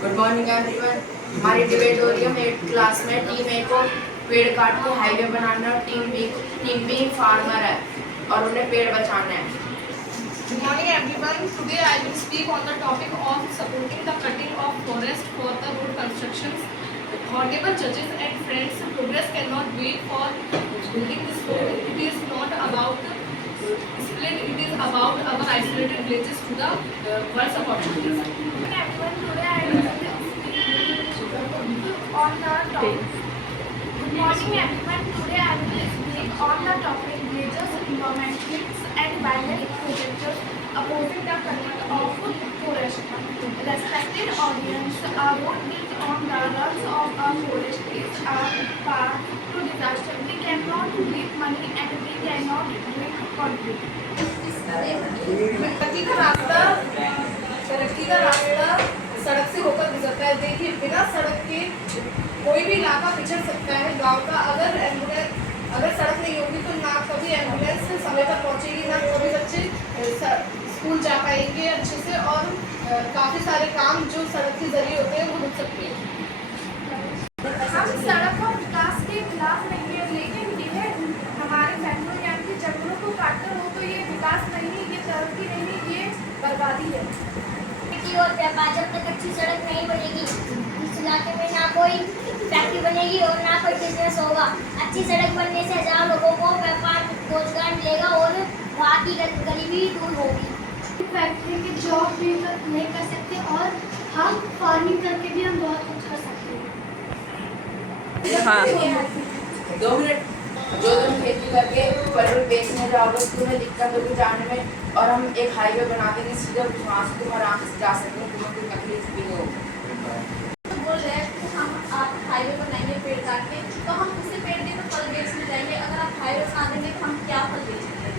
Good morning everyone. हमारी debate हो रही है मेरे क्लास में। टीम ए को पेड़ काट के हाईवे बनाना है, टीम बी फार्मर है और उन्हें पेड़ बचाना है। Good morning everyone. Today I will speak on the topic of supporting the cutting of forest for the road constructions. Honorable judges and friends, progress cannot wait for building this road. It is not about split, it is about our isolated villages to the world's opportunities. Everyone, today I will speak on the topic. Good morning everyone. Today I will speak on the topic villages, environmentalists and wildlife protectors opposing the cutting of forest. Respected audience, a road built on the runs of a forest is a path to disaster. We cannot give money and we cannot give conflict. तरक्की का रास्ता सड़क से होकर गुजरता है। देखिए, बिना सड़क के कोई भी इलाका पिछड़ सकता है। गांव का अगर सड़क नहीं होगी तो ना कभी एम्बुलेंस समय पर पहुंचेगी, ना कभी बच्चे स्कूल जा पाएंगे अच्छे से, और काफ़ी सारे काम जो सड़क के जरिए होते हैं वो रुक सकते हैं। हम सड़क और विकास के खिलाफ नहीं है, लेकिन यह हमारे फैक्ट्री यानी कि जंगलों को काटकर हो तो ये विकास नहीं, ये तरक्की नहीं, ये बर्बादी है। और जब तक अच्छी सड़क नहीं बनेगी इस इलाके में ना कोई फैक्ट्री बनेगी और ना कोई बिजनेस होगा। अच्छी सड़क बनने से हजारों लोगों को व्यापार रोजगार मिलेगा और वहाँ की गरीबी दूर होगी। फैक्ट्री की जॉब भी नहीं कर सकते और हम फार्मिंग करके भी हम बहुत कुछ कर सकते हैं। हाँ, 2 मिनट। जो तुम खेती करके फल बेचने जाओगे तुम्हें दिक्कत होगी जाने में, और हम एक हाईवे बना देंगे सीधा, वहाँ से तुम आराम से जा सकते हो, तुम्हें कोई तकलीफ भी नहीं होगी। बोल रहे हैं कि हम आप हाईवे बनाएंगे पेड़ काट के, तो हम उससे पेड़ के तो फल बेचने जाएंगे। अगर आप हाईवे बना देंगे तो हम क्या फल बेचेंगे?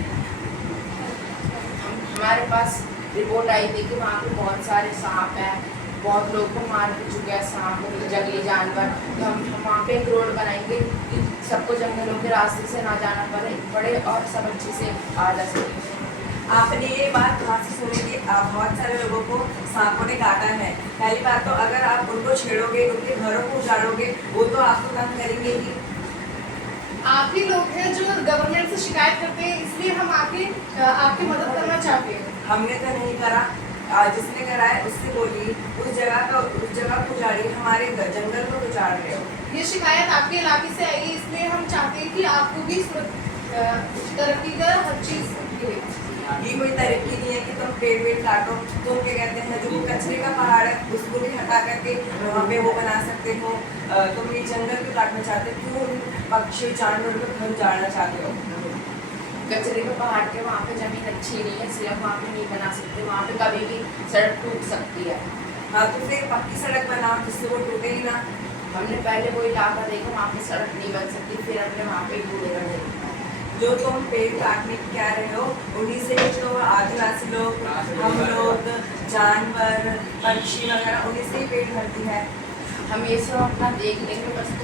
हमारे पास रिपोर्ट आई थी कि वहाँ पे बहुत सारे सांप हैं, बहुत लोगों को मार भी चुके हैं सांप और जंगली जानवर। तो हम वहाँ पे एक रोड बनाएंगे कि सबको जंगलों के रास्ते से ना जाना पड़े और सब अच्छे से आ जा सके। आपने ये बात कहाँ से सुनी कि बहुत सारे लोगों को सांपों ने काटा है? पहली बात तो अगर आप उनको छेड़ोगे, उनके घरों को उजाड़ोगे, वो तो आपको तंग करेंगे ही। आप ही लोग हैं जो गवर्नमेंट से शिकायत करते हैं, इसलिए हम आपकी मदद करना चाहते हैं। हमने तो नहीं करा, जिसने करा है उससे बोलिए, उस जगह को उजाड़िए, हमारे जंगल को उजाड़ रहे हो। ये शिकायत आपके इलाके से आई है, इसलिए हम चाहते हैं कि आपको भी तरक्की का हर चीज़ मिले। ये कोई तरक्की नहीं है कि तुम पेड़ काटो। तो क्या कहते हैं, जो वो कचरे का पहाड़ है उसको भी हटा करके वहाँ पे वो बना सकते हो। तुम ये जंगल क्यों काटना चाहते हो? क्यों पक्षी जानवर को घर उजाड़ना चाहते हो? कचरे के पहाड़ के वहाँ पे जमीन अच्छी नहीं है, सिर्फ वहाँ पे नहीं बना सकते, वहाँ पे कभी भी सड़क टूट सकती है। हाँ, तो फिर पक्की सड़क बनाओ जिससे वो टूटे ही ना। हमने पहले वो इलाका देखा, वहाँ पे सड़क नहीं बन सकती, फिर हमने वहाँ पे कूड़ेदान देखा। जो तुम पेड़ काटने की कह रहे हो, उन्हीं से तो आदिवासी लोग, हम लोग, जानवर, पक्षी वगैरह, उन्हीं से ही पेड़ भरती है। हम ये सब अपना देख लेंगे, बस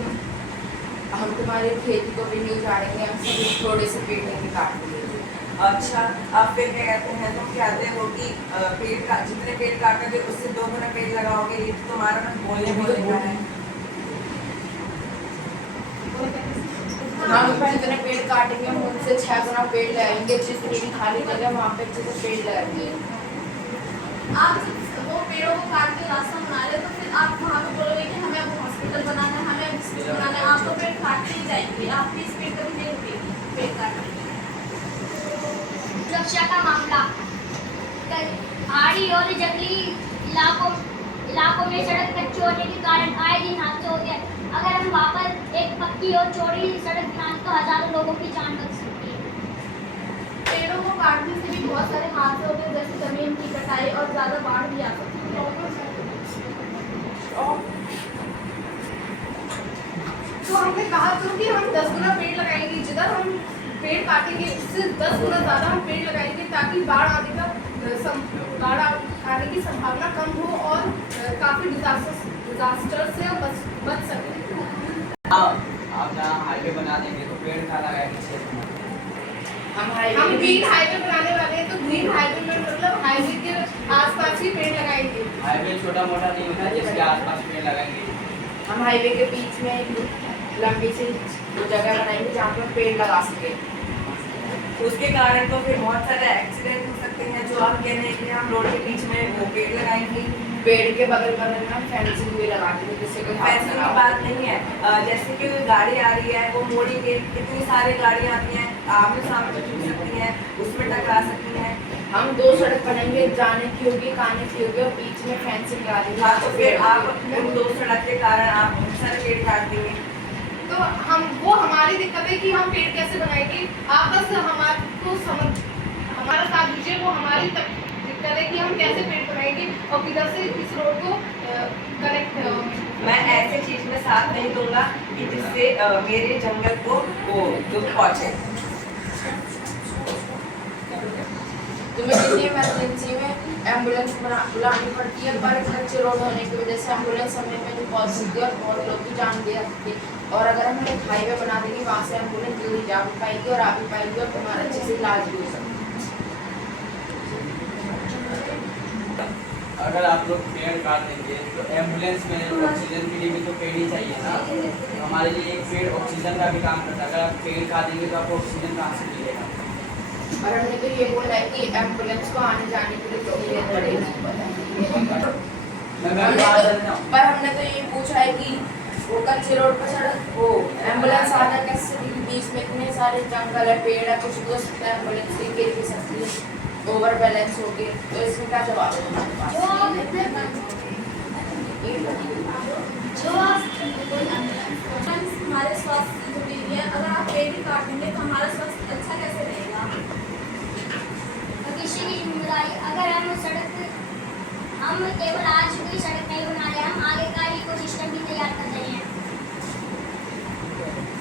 हम तुम्हारी खेती को भी नहीं उजाड़ेंगे, हम सिर्फ थोड़े से पेड़ लेंगे काट देंगे। अच्छा, अब फिर क्या कहते हैं, तुम कहते हो कि जितने पेड़ काटोगे उससे 2 गुना पेड़ लगाओगे। ये तो तुम्हारा ना बोलने का है। हम जितने पेड़ काटेंगे हम उनसे 6 गुना पेड़ लगाएंगे। जितनी भी खाली जगह वहाँ पे अच्छे से पेड़ लगाएंगे। आप वो पेड़ों को काट के रास्ता बना रहे तो फिर आप वहाँ पे बोलोगे कि हमें अब हॉस्पिटल बनाना है, हमें अब स्कूल बनाना है। आप तो पेड़ काटते ही जाएंगे, आप भी स्पीड कभी नहीं रुकेगी पेड़ काटने। सुरक्षा का मामला, पहाड़ी और जंगली इलाकों में सड़क कच्ची होने के कारण आए दिन हादसे होते हैं। अगर हम वहाँ पर एक पक्की और चौड़ी सड़क बनाएं तो हजारों लोगों की जान बच सकती है। पेड़ों को काटने से भी बहुत सारे हादसे होते हैं, जैसे जमीन की कटाई और ज़्यादा बाढ़ भी आ सकती है। तो हमने कहा तो कि हम 10 गुना पेड़ लगाएंगे। जिधर हम पेड़ काटेंगे उससे 10 गुना ज़्यादा हम पेड़ लगाएंगे, ताकि बाढ़ आने की संभावना कम हो और काफ़ी डिजास्टर से हम बच सकें। आप जहाँ हाईवे बना देंगे तो पेड़ कहाँ लगाएंगे क्षेत्र में? हम ग्रीन हाईवे बनाने वाले हैं, तो ग्रीन हाईवे में मतलब हाईवे के आसपास ही पेड़ लगाएंगे। हाईवे छोटा मोटा नहीं होना जिसके आसपास पेड़ लगाएंगे। हम हाईवे के बीच में एक लंबी सी जगह बनाएंगे जहाँ पे पेड़ लगा सके। उसके कारण तो फिर बहुत सारे एक्सीडेंट हो सकते हैं। जो आप कह रहे हैं कि हम रोड के बीच में वो पेड़ लगाएंगे, पेड़ के बगल बगल में हम फेंसिंग भी लगा देंगे जिससे कोई ऐसी हादसा ना हो। बात नहीं है। जैसे कि कोई गाड़ी आ रही है, वो मोड़ेंगे, कितनी सारी गाड़ियाँ आती हैं, आमने सामने छू सकती हैं, उसमें टकरा सकती हैं। हम 2 सड़क बनाएंगे, जाने की होगी, आने की होगी, और बीच में फेंसिंग लगा देंगे। हाँ, तो फिर आप उन 2 सड़क के कारण आप बहुत सारे पेड़ काट देंगे। तो वो हमारी दिक्कत है कि हम पेड़ कैसे बनाएंगे। आप बस हमारा साथ दीजिए, वो हमारी दिक्कत है कि हम कैसे पेड़ बनाएंगे और किधर से इस रोड को कनेक्ट। मैं ऐसे चीज में साथ नहीं दूंगा कि जिससे मेरे जंगल को वो दुख पहुंचे। तुम्हें कितनी इमरजेंसी में एम्बुलेंस बुलानी पड़ती है, पर कच्चे रोड होने की वजह से एम्बुलेंस समय में नहीं पहुंच सकती और बहुत लोग की जान दे सकती है। और अगर हम एक हाईवे बना देंगे, वहाँ से एम्बुलेंस जल्दी जा भी पाएगी और आ भी पाएगी और तुम्हारा अच्छे से इलाज भी हो सकता है। अगर आप लोग पेड़ काट देंगे तो एम्बुलेंस में ऑक्सीजन के लिए भी तो पेड़ ही चाहिए ना। हमारे लिए एक पेड़ ऑक्सीजन का भी काम करता है। अगर आप पेड़ काट देंगे तो आपको ऑक्सीजन कहाँ से मिलेगा। और हमने तो ये बोला है कि एम्बुलेंस को आने जाने के लिए टोकन पड़ेगी। पर हमने तो ये पूछा है कि वो कच्चे रोड पर सड़क वो एम्बुलेंस आना कैसे, बीच में इतने सारे जंगल है, पेड़ है, कुछ भी हो सकता है, एम्बुलेंस से गिर भी सकती है, ओवर बैलेंस हो गए। तो इसमें क्या जवाब है हमारे पास? जो आप हमारे स्वास्थ्य से जुड़ी हुई है। अगर आप पेड़ ही काटेंगे तो हमारा स्वास्थ्य अच्छा कैसे रहेगा। भविष्य की जिम्मेदारी, अगर हम केवल आज की सड़क नहीं बना रहे, हम आगे का इकोसिस्टम भी तैयार कर रहे हैं।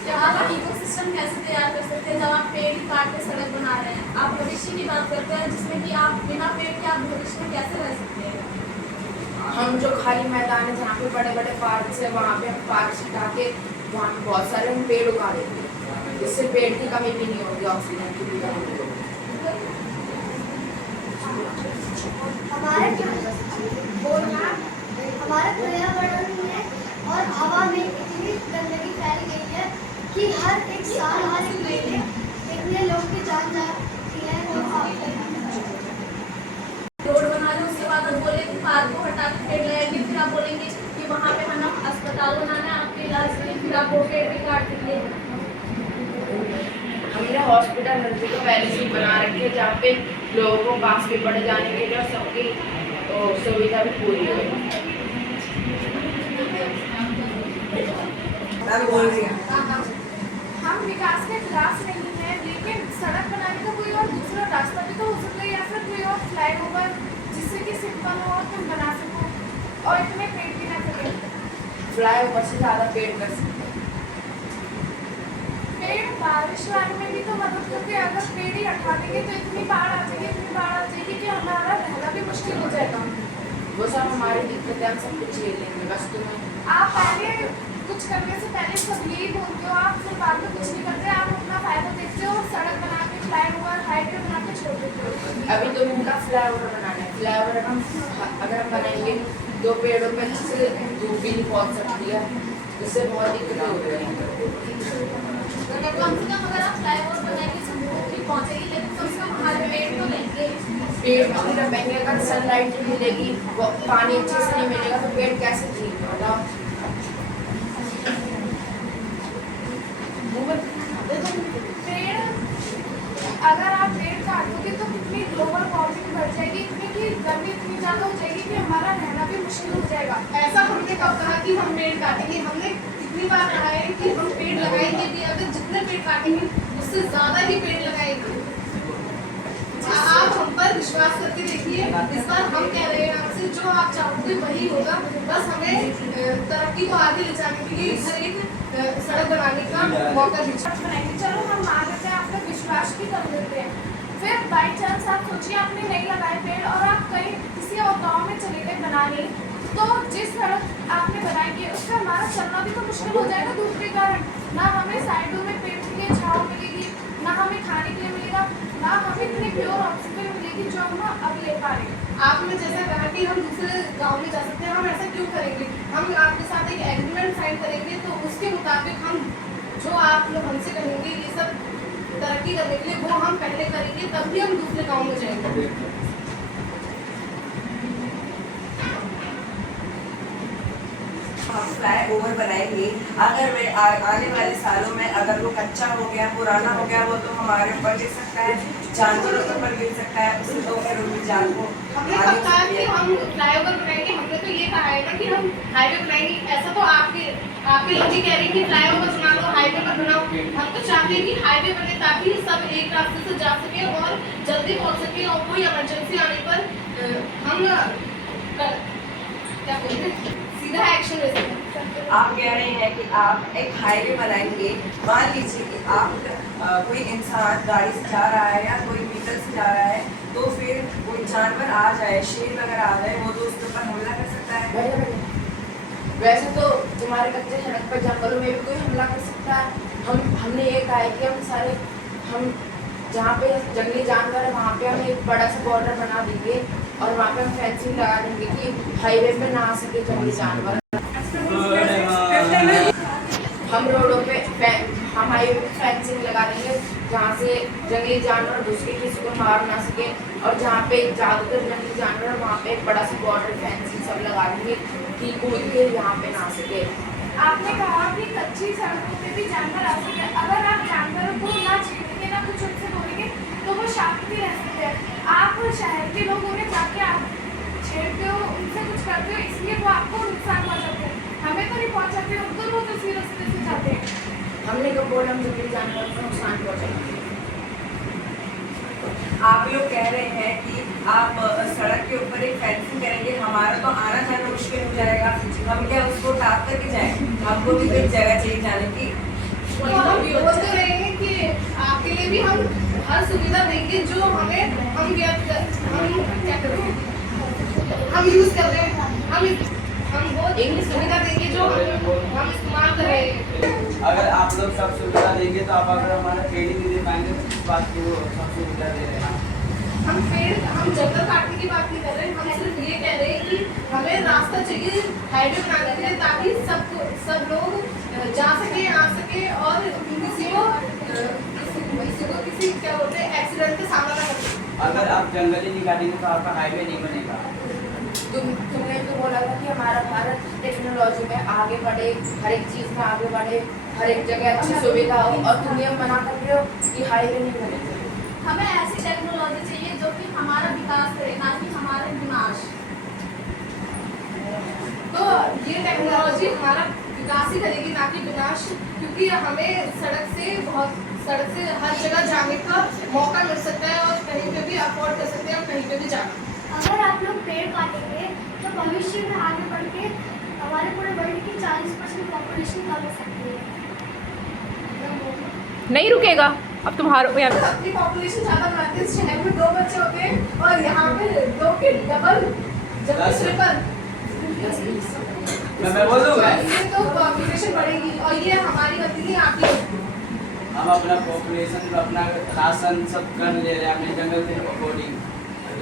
जब आप इकोसिस्टम कैसे तैयार कर सकते हैं जब आप पेड़ ही काट के सड़क बना रहे हैं। आप भविष्य की बात करते हैं जिसमें कि आप बिना पेड़ के आप भविष्य में कैसे रह सकते हैं। हम जो खाली मैदान है जहाँ पे बड़े बड़े पार्क है, वहाँ पे हम पार्क छिटा के वहाँ पे बहुत सारे हम पेड़ उगा देंगे, जिससे पेड़ की कमी भी नहीं होगी, ऑक्सीजन की भी कमी नहीं होगी। हमारे पर्यावरण में और हवा में इतनी गंदगी फैल गई है कि हर एक साल हर एक महीने इतने लोग की जान जाती है। रोड बना रहे उसके बाद आप बोले कि पार्क को हटा के पेड़ लगाएंगे, फिर आप बोलेंगे कि वहाँ पे हमें अस्पताल बनाना है आपके इलाज के लिए, फिर आप वो पेड़ भी काट देंगे। हमने हॉस्पिटल नजदीक को पहले से ही बना रखे हैं जहाँ पे लोगों को पास के पड़े जाने के लिए और सबकी सुविधा भी पूरी हो। बोल रही हैं हम विकास के खिलाफ नहीं है, लेकिन सड़क बनाने का कोई और दूसरा रास्ता भी तो हो सकता है, या फिर कोई और फ्लाईओवर जिससे कि सिंपल हो और तुम बना सको और इतने पेड़ भी ना करें। फ्लाईओवर से ज़्यादा पेड़ कर सकते हैं। पेड़ बारिश लाने में भी तो मदद करते हैं। अगर पेड़ ही हटा देंगे तो इतनी बाढ़ आ जाएगी कि हमारा रहना भी मुश्किल हो जाएगा। वो सब हमारी दिक्कत है, हम सब कुछ झेल लेंगे। बस तुम्हें आप पहले कुछ करने से पहले सब यही बोलते हो, आप फिर बाद में कुछ नहीं करते, आप अपना फायदा देखते हो और सड़क बना के फ्लाईओवर हाईवे बना के छोड़ देते हो। अभी तो उनका फ्लाईओवर बनाना है। फ्लाईओवर हम अगर हम बनाएंगे 2 पेड़ों पे से धूप भी नहीं पहुँच सकती है, इससे बहुत दिक्कत हो रही है। कम से कम अगर आप फ्लाईओवर बनाएंगे धूप भी पहुँचेगी, लेकिन कम से कम हमारे पेड़ तो लेंगे। पेड़ भी रहेंगे, अगर सनलाइट नहीं मिलेगी, पानी अच्छे से नहीं मिलेगा तो पेड़ कैसे ठीक है बताओ। पेड़ अगर आप पेड़ काटोगे तो कितनी ग्लोबल वार्मिंग बढ़ जाएगी, इतनी कि गर्मी इतनी ज़्यादा हो जाएगी कि हमारा रहना भी मुश्किल हो जाएगा। ऐसा हमने कब कहा कि हम पेड़ काटेंगे। हमने कितनी बार कहा है कि हम पेड़ लगाएंगे भी, अगर जितने पेड़ काटेंगे उससे ज़्यादा ही पेड़ लगाएंगे। आप हम पर विश्वास करके देखिए, इस बार हम कह रहे हैं आपसे जो आप चाहोगे वही होगा। बस हमें तरक्की को आगे ले जाने के लिए हर एक सड़क बनाने का मौका दीजिए। चलो हम मान लेते हैं, आप पर विश्वास भी कर लेते हैं, फिर बाई चांस आप सोचिए आपने नहीं लगाए पेड़ और आप कहीं किसी और गाँव में चले गए बनाने, तो जिस सड़क आपने बनाएंगे उस पर हमारा चलना भी तो मुश्किल हो जाएगा धूप के कारण। ना हमें साइडों में पेड़ के लिए छाँव मिलेगी, ना हमें खाने के लिए मिलेगा, ना हमें इतनी प्योर ऑक्सीजन मिलेगी जो हम अब ले पा रहे हैं। आपने जैसा कहा कि हम दूसरे गांव में जा सकते हैं, हम ऐसा क्यों करेंगे? हम आपके साथ एक एग्रीमेंट साइन करेंगे, तो उसके मुताबिक हम जो आप लोग हमसे कहेंगे ये सब तरक्की करने के लिए, वो हम पहले करेंगे, तब भी हम दूसरे गांव में जाएंगे। हम फ्लाई ओवर बनाएंगे। अगर मैं आने वाले सालों में अगर वो कच्चा हो गया, पुराना हो गया, वो तो हमारे ऊपर गिर सकता है, जानवरों के ऊपर गिर सकता है, उससे तो फिर उनकी जान को हमने कब कहा कि हम फ्लाईओवर बनाएंगे? हमने तो ये कहा है ना कि हम हाईवे बनाएंगे। ऐसा तो आपके लोग ही कह रहे हैं कि फ्लाईओवर बना लो, हाईवे पर बनाओ। हम तो चाहते हैं कि हाईवे बने ताकि सब एक रास्ते से जा सके और जल्दी पहुंच सके, और कोई इमरजेंसी आने पर हम क्या बोलते हैं, सीधा एक्शन ले सकें। आप कह रहे हैं कि आप एक हाईवे बनाएंगे। मान लीजिए कि आप कोई इंसान गाड़ी से जा रहा है या कोई व्हीकल से जा रहा है, तो फिर कोई जानवर आ जाए, शेर वगैरह आ जाए, वो तो उसके ऊपर हमला कर सकता है। वैसे तो तुम्हारे कच्चे सड़क पर जंगलों में भी कोई हमला कर सकता है। हमने ये कहा है कि हम जहाँ पे जंगली जानवर है वहाँ पे हम एक बड़ा सा बॉर्डर बना देंगे और वहाँ पे हम फेंसिंग लगा देंगे कि हाईवे पे ना आ सके जंगली जानवर। हम रोडों पे हम हाईवे पे फेंसिंग लगा देंगे जहाँ से जंगली जानवर घुस के किसी को मार ना सके, और जहाँ पे ज़्यादातर जंगली जानवर है वहाँ पे एक बड़ा सा बॉर्डर फेंसिंग सब लगा देंगे कि कूद के यहाँ पे ना सके। आपने कहा कि कच्ची सड़कों पे भी जानवर आ सकते हैं। अगर आप जानवरों को ना छेड़ेंगे, ना कुछ उनसे बोलेंगे, तो वो शांति रह सकते हैं। आप शहर के लोग उन्हें जाके आप छेड़ते हो, उनसे कुछ करते हो, इसलिए वो आपको नुकसान पहुँचाते हैं। हमें तो नहीं पहुँचाते, उनको वो तो उसी रास्ते से जाते हैं। हमने कब बोला हम जंगली जानवर को नुकसान पहुँचाएंगे? आप लोग कह रहे हैं कि आप सड़क के ऊपर एक फेंसिंग करेंगे, हमारा तो आना जाना मुश्किल हो जाएगा। हम क्या उसको टाप करके जाए? हमको भी कोई जगह चाहिए जाने की। तो हम बोल तो रहे हैं कि आपके लिए भी हम हर सुविधा देंगे जो हम क्या करेंगे, हम यूज कर रहे हैं, हम वो सुविधा देंगे जो हम इस्तेमाल कर रहे हैं। अगर आप लोग सब सुविधा देंगे तो आप अगर हमारा पेड़ ही नहीं दे पाएंगे तो किस बात की वो सब सुविधा दे रहे हैं? हम जंगल काटने की बात नहीं कर रहे हैं, हम सिर्फ ये कह रहे हैं कि हमें रास्ता चाहिए हाईवे बनाने के लिए, ताकि सब लोग जा सके, आ सके, और किसी क्या बोलते हैं एक्सीडेंट का सामना ना कर सके। अगर आप जंगल ही नहीं काटेंगे तो आपका हाईवे नहीं बनेगा। तुमने तो बोला था कि हमारा भारत टेक्नोलॉजी में आगे बढ़े, हर एक चीज़ में आगे बढ़े, हर एक जगह अच्छी सुविधा हो, और तुम ये मना कर रहे हो कि हाईवे नहीं बनेगा। हमें ऐसी टेक्नोलॉजी चाहिए जो कि हमारा विकास करे, ना कि हमारा विनाश। तो ये टेक्नोलॉजी हमारा विकास ही करेगी, ना कि विनाश, क्योंकि हमें सड़क से हर जगह जाने का मौका मिल सकता है, और कहीं पे भी अफोर्ड कर सकते हैं, और कहीं पे भी जाना। अगर आप लोग पेड़ काटेंगे तो भविष्य में आगे बढ़ के हमारे पूरे वर्ल्ड की 40% पॉपुलेशन कम हो सकती है। नहीं रुकेगा अब तुम्हारा अपनी पॉपुलेशन ज़्यादा बनाते हैं, शहर में 2 बच्चे होते हैं और यहाँ पे 2 के डबल, जबकि ट्रिपल। मैं बोलूँगा इससे तो पॉपुलेशन बढ़ेगी, और ये हमारी गलती नहीं, आपकी गलती। हम अपना पॉपुलेशन अपना राशन सब कर ले रहे हैं अपने जंगल के अकॉर्डिंग,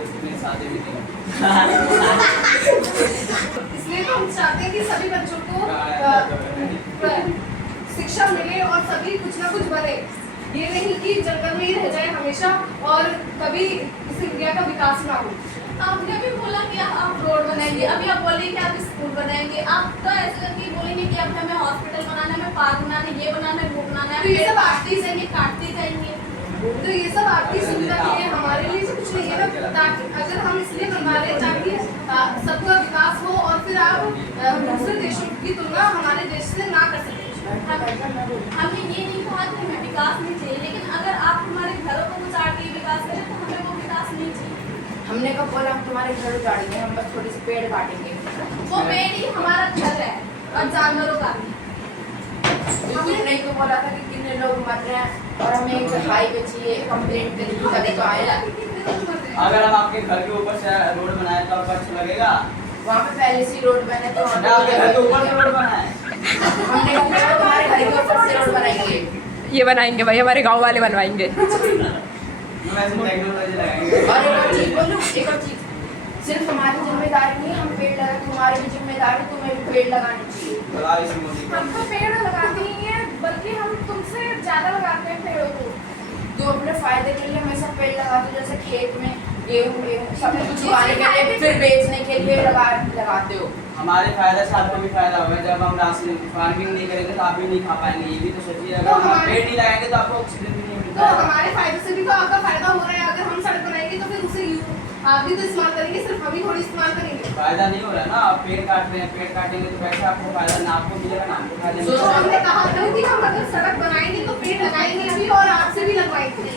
उसमें शादी भी नहीं। इसलिए तो हम चाहते हैं कि सभी बच्चों को शिक्षा मिले और सभी कुछ ना कुछ बने। ये नहीं कि जंगल में ही रह जाए हमेशा और कभी इस इंडिया का विकास ना हो। आपने भी बोला कि आप रोड बनाएंगे, अभी आप बोलिए कि आप स्कूल बनाएंगे, आप तो ऐसे करके बोलेंगे कि अब हमें हॉस्पिटल बनाना है, हमें पार्क बनाना है, ये बनाना है, वो बनाना है, तो ये सब काटते जाएंगे, काटते जाएंगे। तो ये सब आपकी सुविधा के लिए, हमारे लिए तो कुछ नहीं है ना, ताकि अगर हम इसलिए बनवा रहे हैं ताकि सबका विकास हो, और फिर आप दूसरे देशों की तुलना हमारे देश से ना कर सकें। हमने ये नहीं कहा कि हमें विकास नहीं चाहिए, लेकिन अगर आप हमारे घरों को उजाड़ के विकास करें तो हमें वो विकास नहीं चाहिए। हमने कब बोला हम तुम्हारे घर उजाड़ेंगे, हम बस थोड़े से पेड़ काटेंगे। वो पेड़ ही हमारा घर है और जानवरों का भी। नहीं तो बोला था कि कितने लोग मर रहे हैं और हमें एक हाईवे चाहिए, कंप्लेंट करेंगे तभी तो आएगा। अगर हम आपके घर के ऊपर से रोड बनाए तो आपको अच्छा लगेगा? वहाँ पे पहले से रोड बने तो वहाँ पे आपके घर के ऊपर से रोड बनाए हमने कहा तुम्हारे घर के ऊपर से रोड बनाएंगे। ये बनाएंगे भाई, हमारे गांव वाले बनवाएंगे। टेक्नोलॉजी लगाएंगे। और एक और चीज बोलूं, एक और चीज, सिर्फ हमारी जिम्मेदारी नहीं, हम पेड़ लगाए, तुम्हारी भी जिम्मेदारी, तुम्हें भी पेड़ लगानी चाहिए। हम तो पेड़ लगाते ही हैं, बल्कि हम तुमसे ज़्यादा लगाते हैं पेड़ों को। तुम अपने फायदे के लिए हमेशा पेड़ लगाते हो, जैसे खेत में गेहूँ सब कुछ उगाने के लिए, फिर बेचने के लिए लगाते हो। हमारे फायदा से आपको भी फायदा होगा। जब हम राशन फार्मिंग नहीं करेंगे तो आप भी नहीं खा पाएंगे, ये भी तो सोचिए। अगर हम पेड़ नहीं लगाएंगे तो आपको ऑक्सीजन भी नहीं तो मिलता। हमारे फायदे से भी तो आपका फायदा हो रहा है। अगर हम सड़क बनाएंगे तो फिर उसे आप भी तो इस्तेमाल करेंगे, सिर्फ हम ही थोड़ी इस्तेमाल करेंगे। फायदा नहीं हो रहा है ना, आप पेड़ काट रहे हैं, पेड़ काटेंगे तो पैसा आपको फायदा ना आपको मिलेगा ना हमको फायदा तो हमने मिलेगा। कहा था कि हम अगर सड़क बनाएंगे तो पेड़ लगाएंगे भी और आपसे भी लगवाएंगे।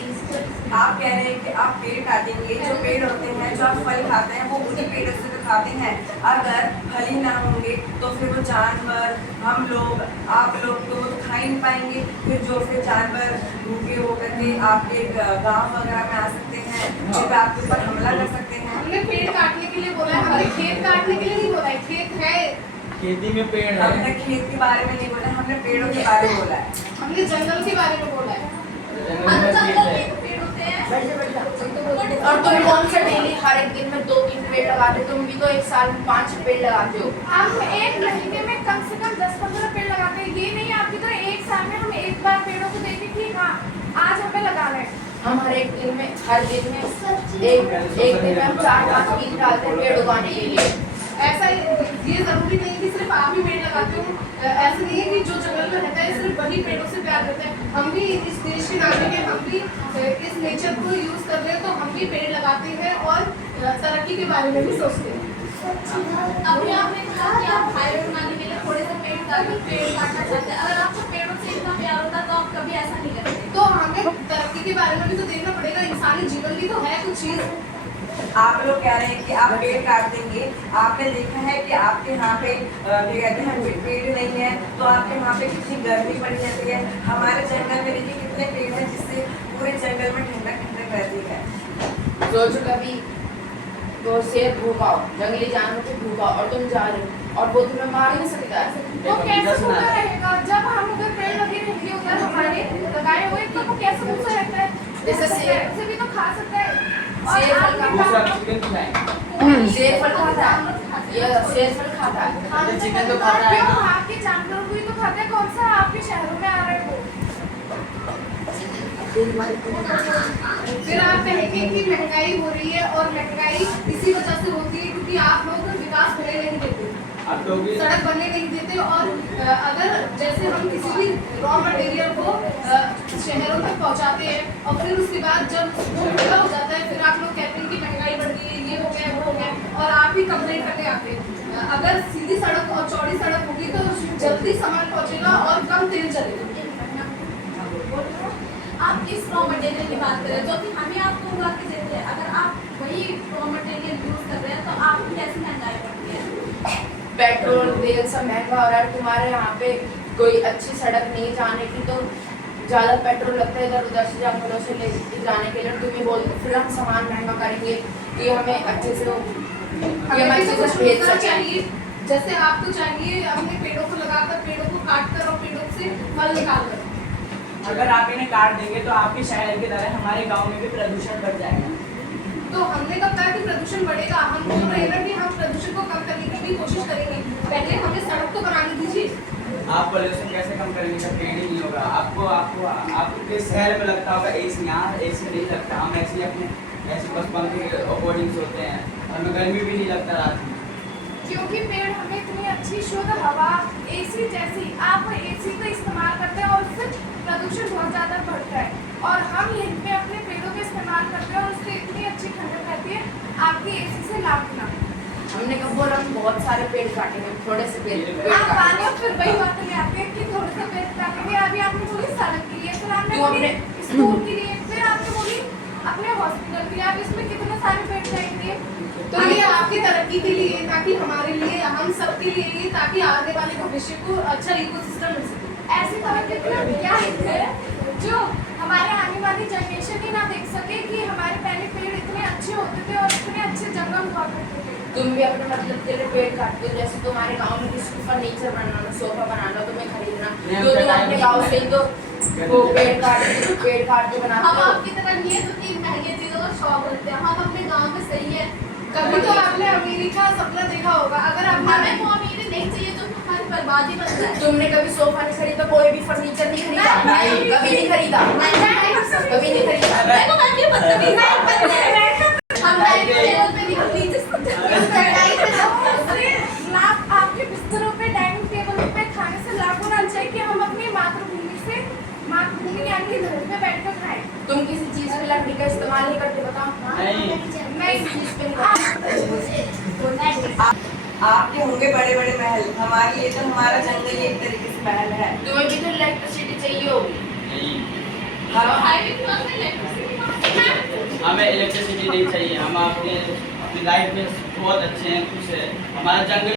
आप कह रहे हैं कि आप पेड़ काटेंगे, जो पेड़ होते हैं, जो आप फल खाते हैं, वो उन्हीं पेड़ों से तो खाते हैं। अगर फल ही ना होंगे तो फिर वो जानवर, हम लोग, आप लोग तो वो तो खा ही नहीं पाएंगे। फिर जानवर भूखे होकर के आपके गांव वगैरह में आ सकते हैं, फिर आपके ऊपर हमला कर सकते हैं। हमने पेड़ काटने के लिए बोला है, हमने खेत काटने के लिए नहीं बोला है। खेत है, खेती में पेड़ है। हमने खेत के बारे में नहीं बोला, हमने पेड़ों के बारे में बोला है। हमने जंगल के बारे में बोला है। जंगल में पेड़ होते हैं। और तुम कौन सा डेली हर एक दिन में 2-3 पेड़ लगाते हो? तुम भी तो एक साल में 5 पेड़ लगाते हो। हम एक महीने में कम से कम 10-15 पेड़ लगाते हैं। ये नहीं आपकी तरह एक साल में हम एक बार पेड़ों को देखें कि हाँ आज हमें लगा रहे हैं। हम हर दिन में एक दिन में हम 4-5 बीज डालते हैं पेड़ उगाने के लिए। ऐसा ये जरूरी नहीं कि सिर्फ आप ही पेड़ लगाते हो। ऐसा नहीं है कि जो जंगल में रहता है सिर्फ वही पेड़ों से प्यार करता है। हम भी इस देश के नागरिक हैं, हम भी इस नेचर को यूज कर रहे हैं, तो हम भी पेड़ लगाते हैं और तरक्की के बारे में भी सोचते हैं। अभी आपने कहा कि आप हाईवे बनाने के लिए थोड़े से पेड़ काटना चाहते हैं। अगर आपको पेड़ों से इतना प्यार होता तो आप कभी ऐसा नहीं करते। तो हमें तरक्की के बारे में भी तो देखना पड़ेगा। इंसानी जीवन भी तो है कुछ चीज़। आप लोग कह रहे हैं कि आप पेड़ काट देंगे। आपने देखा है कि आपके यहाँ पे क्या कहते हैं पेड़ नहीं है तो आपके यहाँ पे कितनी गर्मी पड़ जाती है। हमारे जंगल में देखिए कितने पेड़ हैं जिससे पूरे जंगल में ठंडक रहती है। सोचो कभी तो शेर भूखा हो, जंगली जानवर को भूखा और तुम जा रहे हो और वो तुम्हें मार नहीं सकता है। वो कैसे भूखा रहेगा? जब हम उधर पेड़ लगे रहेंगे उधर हमारे लगाए हुए, तो वो कैसे भूखा रहता है? जैसे शेर उसे भी तो खा सकता है। और शेर फल आपने दूसरा कहा- चिकन खिलाएंगे। शेर फल खाता है, ये शेर फल खाता है। खाना चिकन तो चाहिए। खाता है क्यों? ना। आपके जानवरों को ही तो खाते हैं। कौन सा आपके शहरों में आ रहा है वो? फिर आप कहेंगे कि महंगाई हो रही है और महंगाई इसी वजह से होती है क्योंकि आप लोग विकास होने नहीं देते, आप तो भी सड़क बनने नहीं देते। और अगर जैसे हम किसी भी रॉ मटेरियल को शहरों तक पहुंचाते हैं और फिर उसके बाद जब वो पूरा हो जाता है फिर आप लोग कहते हैं कि महंगाई बढ़ गई है, ये हो गया वो हो गया, और आप भी कंप्लेंट करने आते हैं। अगर सीधी सड़क और चौड़ी सड़क होगी तो जल्दी सामान पहुंचेगा और कम तेल चलेगा। आप किस रॉ मटेरियल की बात कर रहे हैं जो कि हमें आपको उगा के देते हैं। अगर आप वही रॉ मटेरियल यूज कर रहे हैं तो आपकी कैसी महंगाई बढ़ती है। पेट्रोल डीजल सब महंगा हो रहा है। तुम्हारे यहाँ पे कोई अच्छी सड़क नहीं जाने की तो ज़्यादा पेट्रोल लगता है इधर उधर से जंगलों से ले जाने के लिए। तुम्हें बोलते फिर हम सामान महंगा करेंगे कि हमें अच्छे से हमें भी तो कुछ भेज मिलना सकें। चाहिए। जैसे आपको चाहिए अपने पेड़ों को लगाकर, पेड़ों को काट कर और पेड़ों से फल निकाल कर। अगर आप इन्हें काट देंगे तो आपके शहर की तरह हमारे गांव में भी प्रदूषण बढ़ जाएगा। तो हमने कब कहा कि प्रदूषण बढ़ेगा? हम बोल रहे हैं ना कि हम प्रदूषण को कम करने की भी कोशिश करेंगे। पहले हमें सड़क तो बनाने दीजिए। आप पोल्यूशन कैसे कम करेंगे जब पेड़ ही नहीं होगा? आपको किस शहर में लगता होगा एसी? यहाँ एसी नहीं लगता। हम ऐसे ही अपने ऐसे बस पंखे के अकॉर्डिंग सोते हैं, हमें गर्मी भी नहीं लगता रात में। क्योंकि पेड़ हमें इतनी अच्छी शुद्ध हवा, एसी जैसी, आप एसी का इस्तेमाल करते हैं और उससे प्रदूषण बहुत ज़्यादा बढ़ता है। और हम यहीं पे अपने पेड़ों का इस्तेमाल करते हैं और उससे इतनी अच्छी ठंडक रहती है, आपकी एसी से लाभ ना। हमने कब बोला हम बहुत सारे पेड़ काटेंगे, थोड़े से पेड़ आप काटेंगे। आने और फिर वही बात ले आते हैं कि थोड़ा सा पेड़ काटेंगे। अभी आपने बोली सड़क के लिए, फिर आपने क्यों बोली हमने- स्कूल के लिए, फिर आपने बोली अपने हॉस्पिटल के लिए। आप इसमें कितने सारे पेड़ चाहिए? तो ये आपकी तरक्की के लिए, ताकि हमारे लिए, हम सबके लिए ये, ताकि आने वाले भविष्य को अच्छा इकोसिस्टम मिल सके। ऐसी तरक्की के लिए क्या है जो हमारे आने वाली जनरेशन ही ना देख सके कि हमारे पहले पेड़ इतने अच्छे होते थे और इतने अच्छे जंगल हुआ करते थे। तुम भी अपने मतलब के लिए पेड़ काटते हो। जैसे तुम्हारे गांव में किसी को फर्नीचर बनाना, सोफा बनाना, तुम्हें खरीदना, तो तुम अपने गांव से ही तो वो पेड़ काट के हम बनाते हो। आपकी तरह नहीं है जो कि महंगी चीजों का शौक रखते हैं। हम अपने गांव में सही है कभी तो आपने अमीरी का सपना देखा होगा। अगर आपने हमें वो अमीरी नहीं चाहिए जो हमारी बर्बादी बन जाए। तुमने कभी सोफा नहीं खरीदा, कोई भी फर्नीचर नहीं खरीदा? नहीं। कभी नहीं खरीदा? कभी नहीं खरीदा? देखो मैं भी बदतमीज हम डाइनिंग टेबल पे नहीं आपके बिस्तरों पे डाइनिंग टेबल पे खाने से लाखों राल चाहिए कि हम अपनी मातृभूमि यानी कि धरती पे बैठकर खाएं। तुम किसी चीज पे लकड़ी का इस्तेमाल नहीं करते, बताओ? नहीं चीज पे नहीं आपके होंगे बड़े बड़े महल, हमारे लिए तो हमारा जंगल ही एक तरीके से महल है। तुम्हें भी तो इलेक्ट्रिसिटी चाहिए होगी। हाईवे क्रॉस में इलेक्ट्रिसिटी हमें इलेक्ट्रिसिटी नहीं चाहिए। हम अपनी लाइफ में बहुत अच्छे हैं, खुश हैं। हमारा जंगल